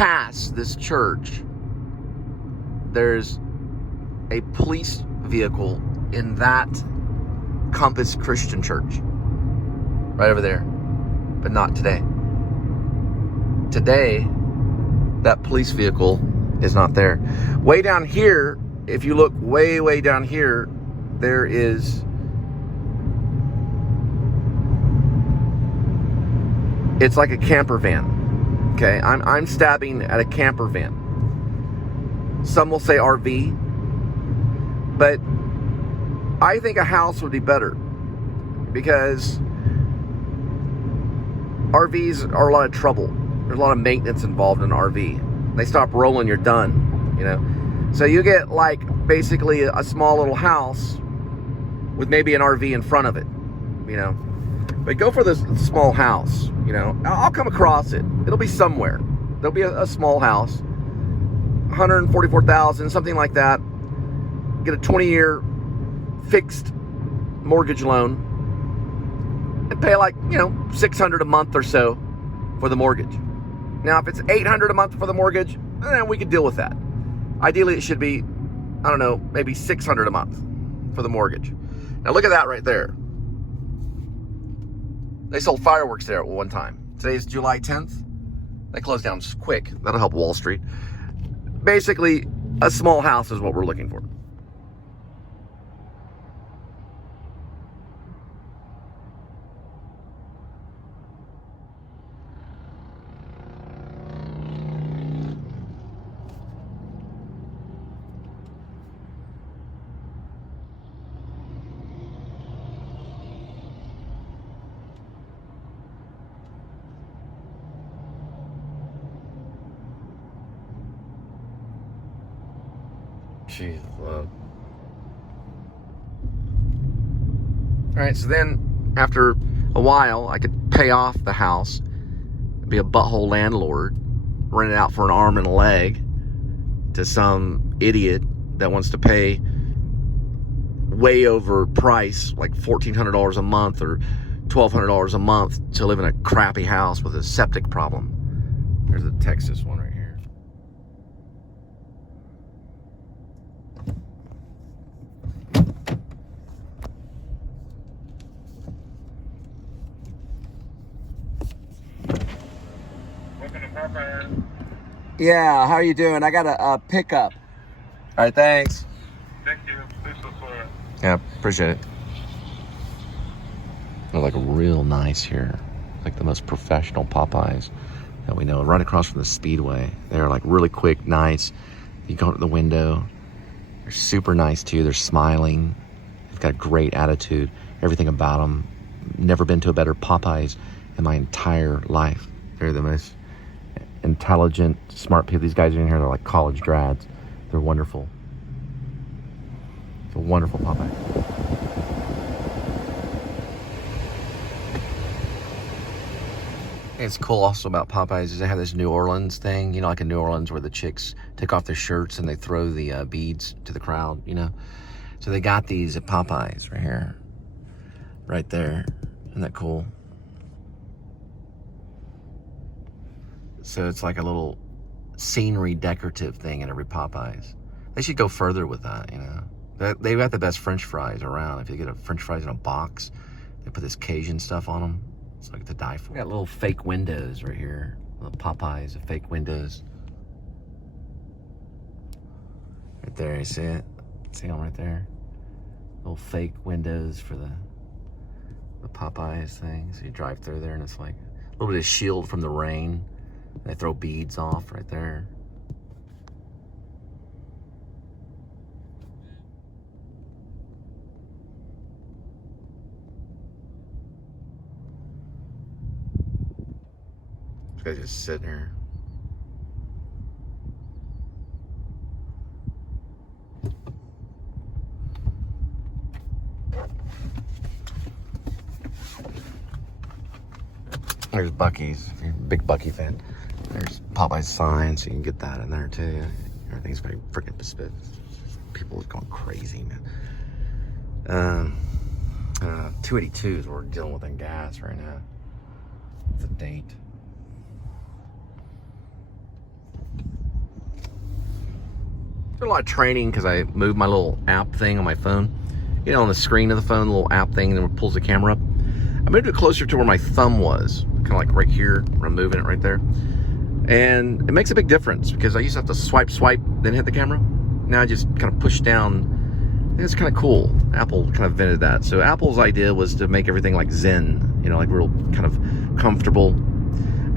pass this church, there's a police vehicle in that Compass Christian Church. Right over there. But not today. Today, that police vehicle is not there. Way down here, if you look way down here, there is... It's like a camper van. Okay, I'm stabbing at a camper van. Some will say RV, but I think a house would be better because RVs are a lot of trouble. There's a lot of maintenance involved in an RV. They stop rolling, you're done, you know. So you get like basically a small little house with maybe an RV in front of it, you know. But go for this small house, you know. I'll come across it. It'll be somewhere. There'll be a small house, 144,000, something like that. Get a 20-year fixed mortgage loan and pay like, you know, $600 a month or so for the mortgage. Now, if it's $800 a month for the mortgage, then we could deal with that. Ideally, it should be, I don't know, maybe $600 a month for the mortgage. Now, look at that right there. They sold fireworks there at one time. Today's July 10th. They closed down quick. That'll help Wall Street. Basically, a small house is what we're looking for. Jeez, love. All right, so then after a while, I could pay off the house, be a butthole landlord, rent it out for an arm and a leg to some idiot that wants to pay way over price, like $1,400 a month or $1,200 a month to live in a crappy house with a septic problem. There's the Texas one right here. Yeah, how are you doing? I got a pickup. All right, thanks. Thank you. Please refer. Yeah, appreciate it. They're like real nice here. Like the most professional Popeyes that we know. Right across from the Speedway. They're like really quick, nice. You go to the window. They're super nice too. They're smiling. They've got a great attitude. Everything about them. Never been to a better Popeyes in my entire life. They're the most intelligent, smart people. These guys are in here, they're like college grads. They're wonderful. It's a wonderful Popeye. It's cool also about Popeyes is they have this New Orleans thing, you know, like in New Orleans where the chicks take off their shirts and they throw the beads to the crowd, you know. So they got these at Popeyes right here, right there. Isn't that cool? So it's like a little scenery decorative thing in every Popeyes. They should go further with that, you know. They've got the best French fries around. If you get a French fries in a box, they put this Cajun stuff on them. It's like to die for. We got little fake windows right here. Little Popeyes of fake windows. Right there, you see it? See them right there? Little fake windows for the Popeyes thing. So you drive through there and it's like a little bit of shield from the rain. They throw beads off right there. This guy's just sitting here. There's Buc-ee's, if you're a big Buc-ee fan. There's Popeye's sign, so you can get that in there too. Everything's very freaking bespoke. People are going crazy, man. 282 is what we're dealing with in gas right now. It's a date. Did a lot of training because I moved my little app thing on my phone. You know, on the screen of the phone, the little app thing, and then it pulls the camera up. I moved it closer to where my thumb was, kind of like right here, where I'm moving it right there. And it makes a big difference because I used to have to swipe, then hit the camera. Now I just kind of push down. It's kind of cool. Apple kind of invented that. So Apple's idea was to make everything like Zen, you know, like real kind of comfortable.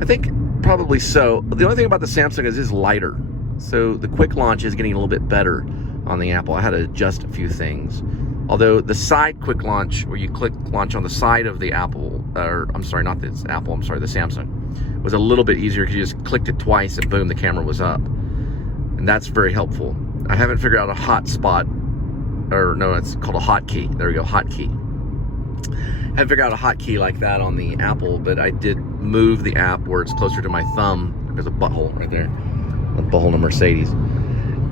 I think probably so. The only thing about the Samsung is it's lighter. So the quick launch is getting a little bit better on the Apple. I had to adjust a few things. Although the side quick launch, where you click launch on the side of the Apple, or I'm sorry, not the Apple, I'm sorry, the Samsung, was a little bit easier because you just clicked it twice and boom, the camera was up. And that's very helpful. I haven't figured out a hotspot, or no, it's called a hotkey. There we go, hotkey. I haven't figured out a hotkey like that on the Apple, but I did move the app where it's closer to my thumb. There's a butthole right there, a butthole in a Mercedes.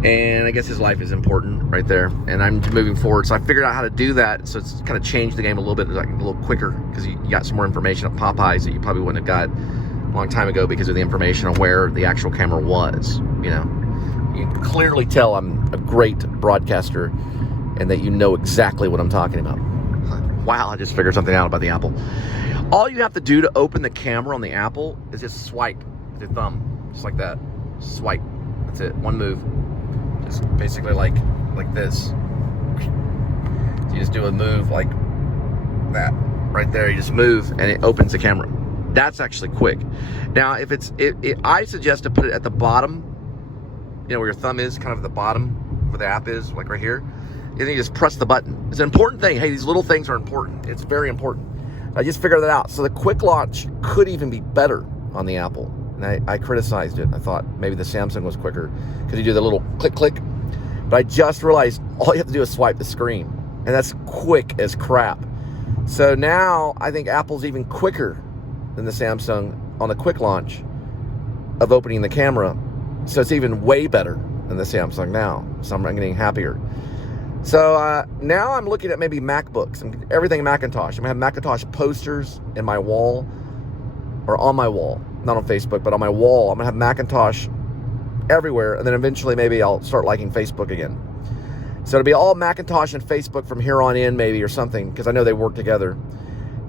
And I guess his life is important right there. And I'm moving forward. So I figured out how to do that. So it's kind of changed the game a little bit, like a little quicker, because you got some more information at Popeyes that you probably wouldn't have got a long time ago because of the information on where the actual camera was. You know, you can clearly tell I'm a great broadcaster and that you know exactly what I'm talking about. Wow, I just figured something out about the Apple. All you have to do to open the camera on the Apple is just swipe with your thumb, just like that. Swipe. That's it. One move. Just basically like this. So you just do a move like that right there. You just move and it opens the camera. That's actually quick. Now, if I suggest to put it at the bottom, you know, where your thumb is, kind of at the bottom where the app is, like right here. And then you just press the button. It's an important thing. Hey, these little things are important. It's very important. I just figured that out. So the quick launch could even be better on the Apple. And I criticized it. I thought maybe the Samsung was quicker because you do the little click, click. But I just realized all you have to do is swipe the screen. And that's quick as crap. So now I think Apple's even quicker than the Samsung on the quick launch of opening the camera. So it's even way better than the Samsung now. So I'm getting happier. So now I'm looking at maybe MacBooks and everything Macintosh. I'm going to have Macintosh posters in my wall, or on my wall. Not on Facebook, but on my wall. I'm going to have Macintosh everywhere. And then eventually maybe I'll start liking Facebook again. So it'll be all Macintosh and Facebook from here on in maybe, or something, because I know they work together.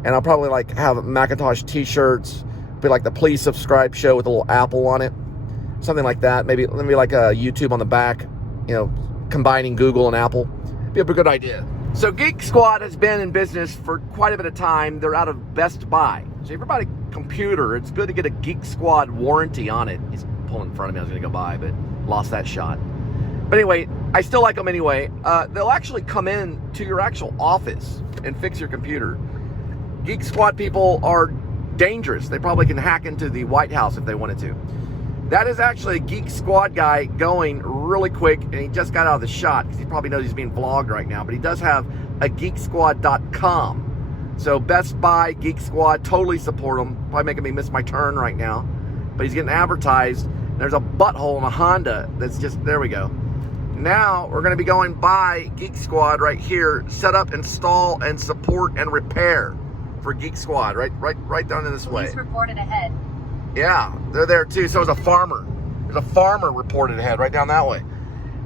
And I'll probably like have Macintosh t-shirts, be like the Please Subscribe show with a little apple on it. Something like that. Maybe like a YouTube on the back, you know, combining Google and Apple. Be a good idea. So Geek Squad has been in business for quite a bit of time. They're out of Best Buy. So everybody computer, it's good to get a Geek Squad warranty on it. He's pulling in front of me. I was going to go by, but lost that shot. But anyway, I still like them anyway. They'll actually come in to your actual office and fix your computer. Geek Squad people are dangerous. They probably can hack into the White House if they wanted to. That is actually a Geek Squad guy going really quick, and he just got out of the shot because he probably knows he's being vlogged right now, but he does have a geeksquad.com. So Best Buy, Geek Squad, totally support him. Probably making me miss my turn right now, but he's getting advertised. There's a butthole in a Honda that's just, there we go. Now we're going to be going by Geek Squad right here. Set up, install, and support and repair for Geek Squad right down in this way. Police reported ahead. Yeah, they're there too. So is a farmer. There's a farmer reported ahead right down that way.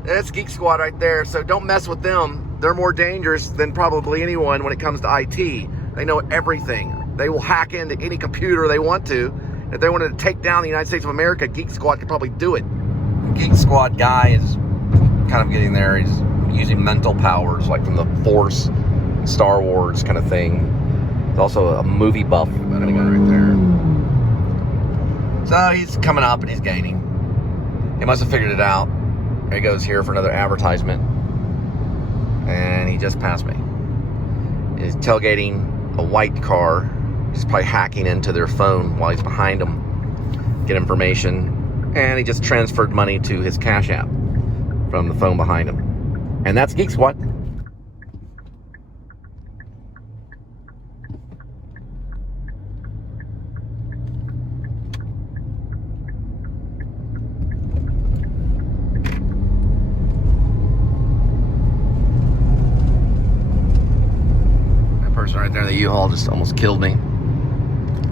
That's Geek Squad right there. So don't mess with them. They're more dangerous than probably anyone when it comes to IT. They know everything. They will hack into any computer they want to. If they wanted to take down the United States of America, Geek Squad could probably do it. Geek Squad guy is kind of getting there. He's using mental powers like from the Force, Star Wars kind of thing. He's also a movie buff. That guy right there. So he's coming up and he's gaining. He must have figured it out. Here he goes here for another advertisement. And he just passed me. He's tailgating a white car. He's probably hacking into their phone while he's behind them. Get information. And he just transferred money to his Cash App from the phone behind him. And that's Geek Squad. Right there, the U-Haul just almost killed me.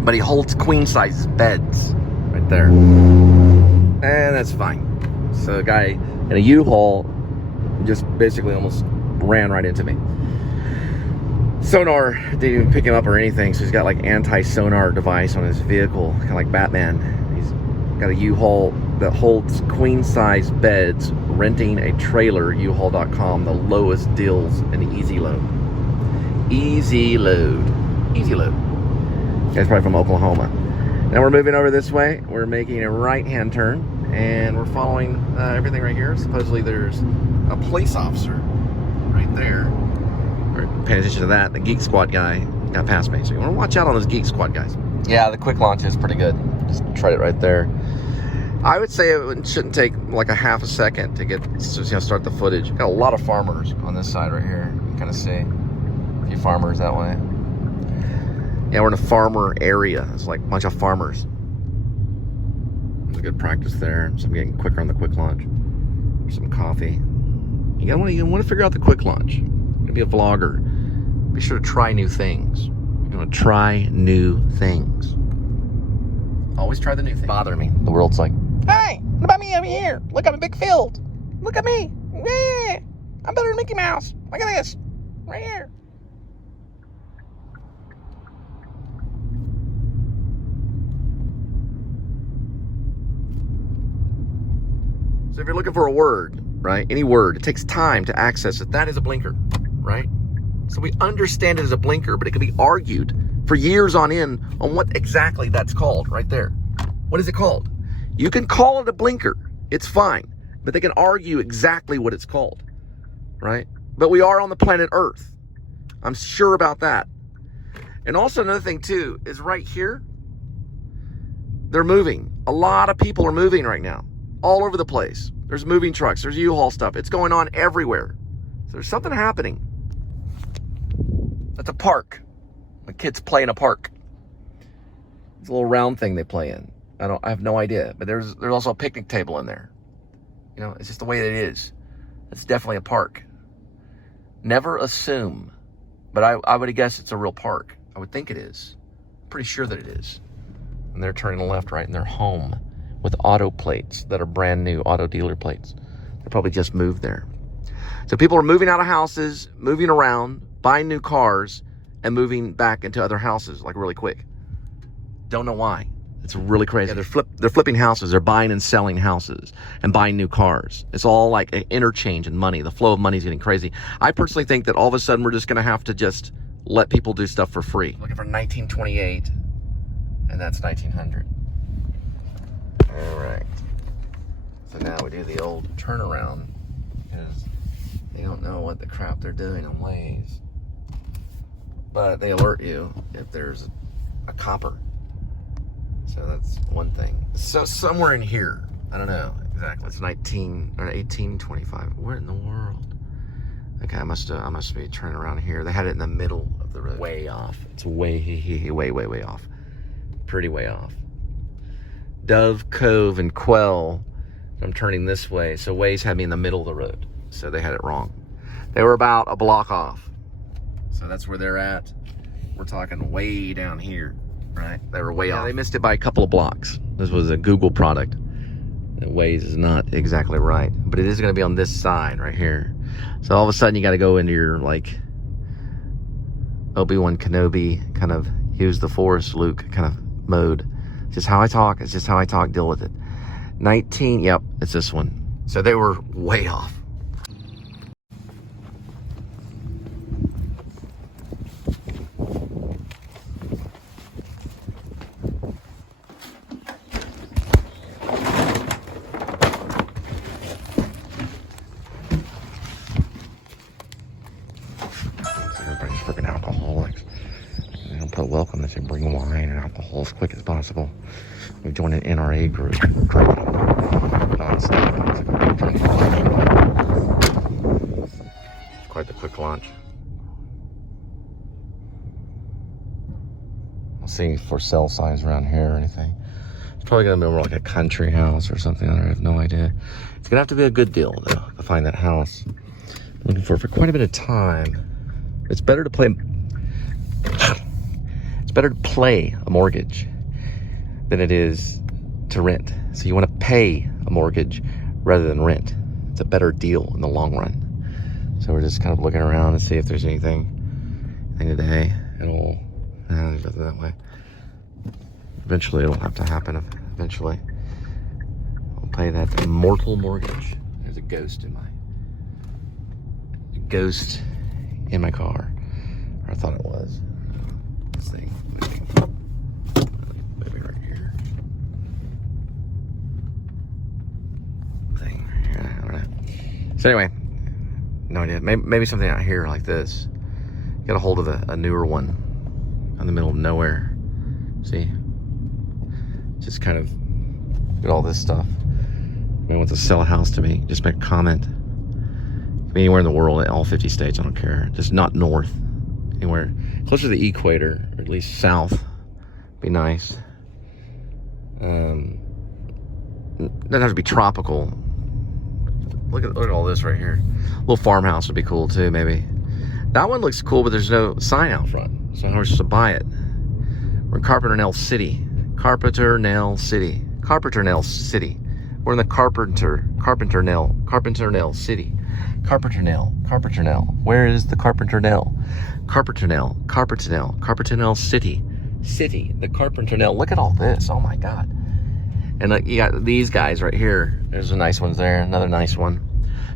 But he holds queen size beds right there. And that's fine. So a guy in a U-Haul just basically almost ran right into me. Sonar didn't even pick him up or anything, so he's got like anti-sonar device on his vehicle, kind of like Batman. He's got a U-Haul that holds queen-size beds, renting a trailer, uhaul.com, the lowest deals in Easy Load. Easy Load. Easy Load. Guy's probably from Oklahoma. Now we're moving over this way. We're making a right-hand turn, and we're following everything right here. Supposedly there's a police officer right there. We're paying attention to that. The Geek Squad guy got past me, so you want to watch out on those Geek Squad guys. Yeah, the quick launch is pretty good. Just tried it right there. I would say it shouldn't take like a half a second to get, start the footage. Got a lot of farmers on this side right here. You can kind of see a few farmers that way. Yeah, we're in a farmer area. It's like a bunch of farmers. There's a good practice there. So I'm getting quicker on the quick launch. Some coffee. You want to figure out the quick launch. You're gonna be a vlogger. Be sure to try new things. You want to try new things. Always try the new thing. Bother me. The world's like, hey, what about me over here? Look, I'm a big field. Look at me. Yeah, I'm better than Mickey Mouse. Look at this. Right here. So if you're looking for a word, right? Any word, it takes time to access it. That is a blinker, right? So we understand it as a blinker, but it can be argued for years on end on what exactly that's called right there. What is it called? You can call it a blinker. It's fine. But they can argue exactly what it's called, right? But we are on the planet Earth. I'm sure about that. And also another thing too is right here, they're moving. A lot of people are moving right now. All over the place. There's moving trucks. There's U-Haul stuff. It's going on everywhere. So there's something happening. That's a park. The kids play in a park. It's a little round thing they play in. I have no idea. But there's also a picnic table in there. You know, it's just the way that it is. It's definitely a park. Never assume. But I would guess it's a real park. I would think it is. I'm pretty sure that it is. And they're turning left, right, and they're home. With auto plates that are brand new, auto dealer plates. They probably just moved there. So people are moving out of houses, moving around, buying new cars, and moving back into other houses like really quick. Don't know why. It's really crazy. Yeah, they're flipping houses. They're buying and selling houses and buying new cars. It's all like an interchange in money. The flow of money is getting crazy. I personally think that all of a sudden we're just going to have to just let people do stuff for free. Looking for 1928, and that's 1900. All right. So now we do the old turnaround because they don't know what the crap they're doing on Waze. But they alert you if there's a copper. So that's one thing. So somewhere in here, I don't know exactly. It's 1825. Where in the world? Okay, I must be turning around here. They had it in the middle of the road. Way off. It's way off. Pretty way off. Dove Cove and Quell. I'm turning this way. So Waze had me in the middle of the road. So they had it wrong. They were about a block off. So that's where they're at. We're talking way down here, right? They were way off. They missed it by a couple of blocks. This was a Google product. The Waze is not exactly right. But it is going to be on this side right here. So all of a sudden you got to go into your like Obi-Wan Kenobi kind of use the Force Luke kind of mode. Just how I talk. It's just how I talk. Deal with it. 19. Yep, it's this one. So they were way off. Everybody's freaking alcoholics. They don't put welcome. They say bring wine and alcohol as quick as possible. We joined an NRA group. Non-stop. It's quite the quick launch. I'll see for sale signs around here or anything. It's probably gonna be more like a country house or something. I have no idea. It's gonna have to be a good deal though to find that house. I'm looking for quite a bit of time. It's better to play. It's better to play a mortgage than it is to rent. So you want to pay a mortgage rather than rent. It's a better deal in the long run. So we're just kind of looking around to see if there's anything today. It'll go that way. Eventually it'll have to happen. Eventually. I'll pay that immortal mortgage. There's a ghost in my car. Or I thought it was. This thing moving right here. Thing right here. I don't know. So anyway, no idea. Maybe something out here like this. Got a hold of a newer one in the middle of nowhere. See? Just kind of get all this stuff. Anyone wants to sell a house to me, just make a comment. Anywhere in the world, all 50 states, I don't care. Just not north. Anywhere closer to the equator, or at least south, be nice. Doesn't have to be tropical. Look at all this right here. A little farmhouse would be cool too, maybe. That one looks cool, but there's no sign out front, so how are we supposed to buy it? We're in Carpenternell City. Carpenternell City. Carpenternell City. We're in the Carpenternell City. Carpenternell. Where is the Carpenternell? Carpenternell City. The Carpenternell. Look at all this. Oh my God. And look, you got these guys right here. There's a nice ones there. Another nice one.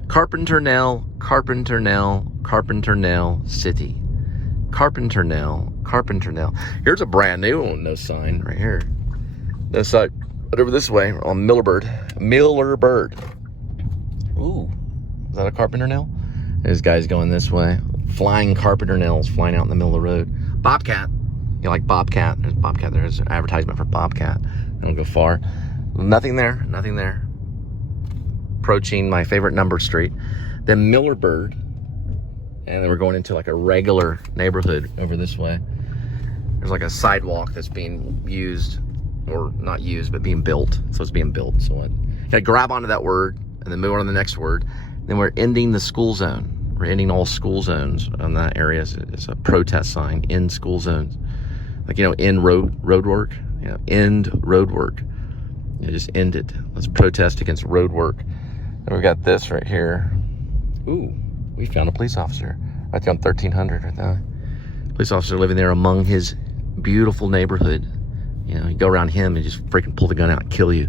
Carpenternell City. Carpenternell. Here's a brand new one. No sign right here. No sign. But over this way on Miller Bird. Ooh, is that a Carpenternell? There's guys going this way. Flying Carpenternells flying out in the middle of the road. Bobcat. You like Bobcat? There's Bobcat. There's an advertisement for Bobcat. I don't go far. Nothing there. Approaching my favorite number street. Then Miller Bird. And then we're going into like a regular neighborhood over this way. There's like a sidewalk that's being used, or not used, but being built. So it's being built. So what? You gotta grab onto that word and then move on to the next word. Then we're ending the school zone. We're ending all school zones on that area. It's a protest sign, end school zones. Like, end road work. End road work. Just end it. Let's protest against road work. And we've got this right here. Ooh, we found a police officer right there on 1300 right there. Police officer living there among his beautiful neighborhood. You go around him and just freaking pull the gun out and kill you.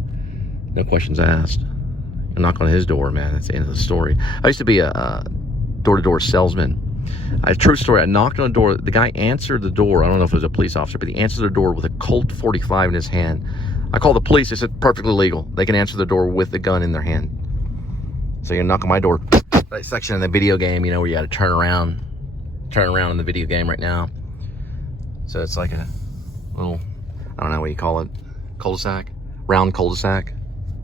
No questions asked. You knock on his door, man. That's the end of the story. I used to be a door-to-door salesman. A true story. I knocked on the door. The guy answered the door. I don't know if it was a police officer, but he answered the door with a Colt 45 in his hand. I called the police. They said, perfectly legal. They can answer the door with the gun in their hand. So you knock on my door. That section in the video game, where you got to turn around in the video game right now. So it's like a little, I don't know what you call it, cul-de-sac, round cul-de-sac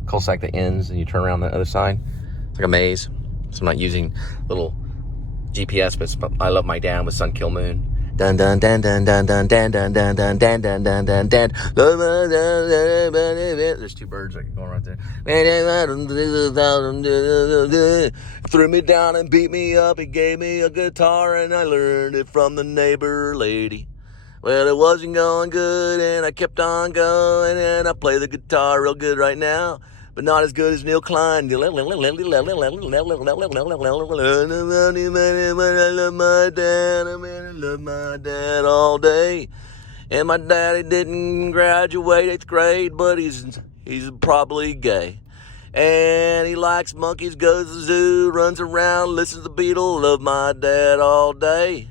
that ends and you turn around the other side. It's like a maze. So I'm not using little GPS, but I love my dad with Sun Kill Moon. Dun dun dun dun dun dun dun dun dun dun dun dun dun dun dun. There's two birds that are going right there. Threw me down and beat me up. He gave me a guitar and I learned it from the neighbor lady. Well, it wasn't going good and I kept on going and I play the guitar real good right now. But not as good as Neil Klein. I love my dad all day. And my daddy didn't graduate 8th grade, but he's probably gay. And he likes monkeys, goes to the zoo, runs around, listens to the Beatles, love my dad all day.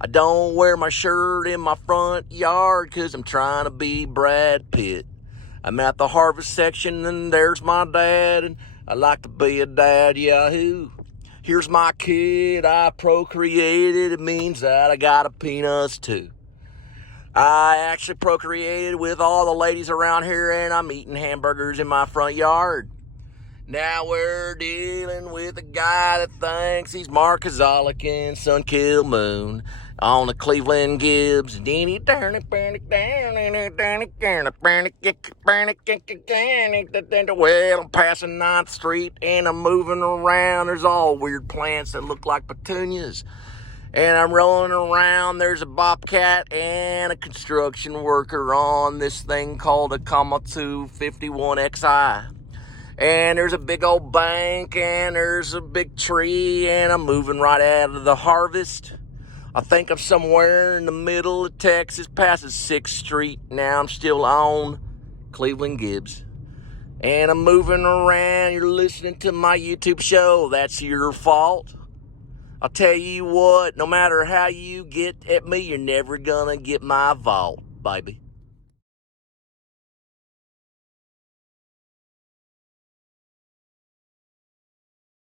I don't wear my shirt in my front yard 'cause I'm trying to be Brad Pitt. I'm at the harvest section and there's my dad, and I like to be a dad, yahoo. Here's my kid, I procreated, it means that I got a penis too. I actually procreated with all the ladies around here and I'm eating hamburgers in my front yard. Now we're dealing with a guy that thinks he's Mark Kozalik and Sun Kill Moon on the Cleveland Gibbs. Well, I'm passing 9th Street and I'm moving around. There's all weird plants that look like petunias. And I'm rolling around. There's a bobcat and a construction worker on this thing called a Komatsu 51XI. And there's a big old bank, and there's a big tree, and I'm moving right out of the harvest. I think I'm somewhere in the middle of Texas, past 6th Street. Now I'm still on Cleveland Gibbs. And I'm moving around. You're listening to my YouTube show. That's your fault. I'll tell you what, no matter how you get at me, you're never gonna get my vault, baby.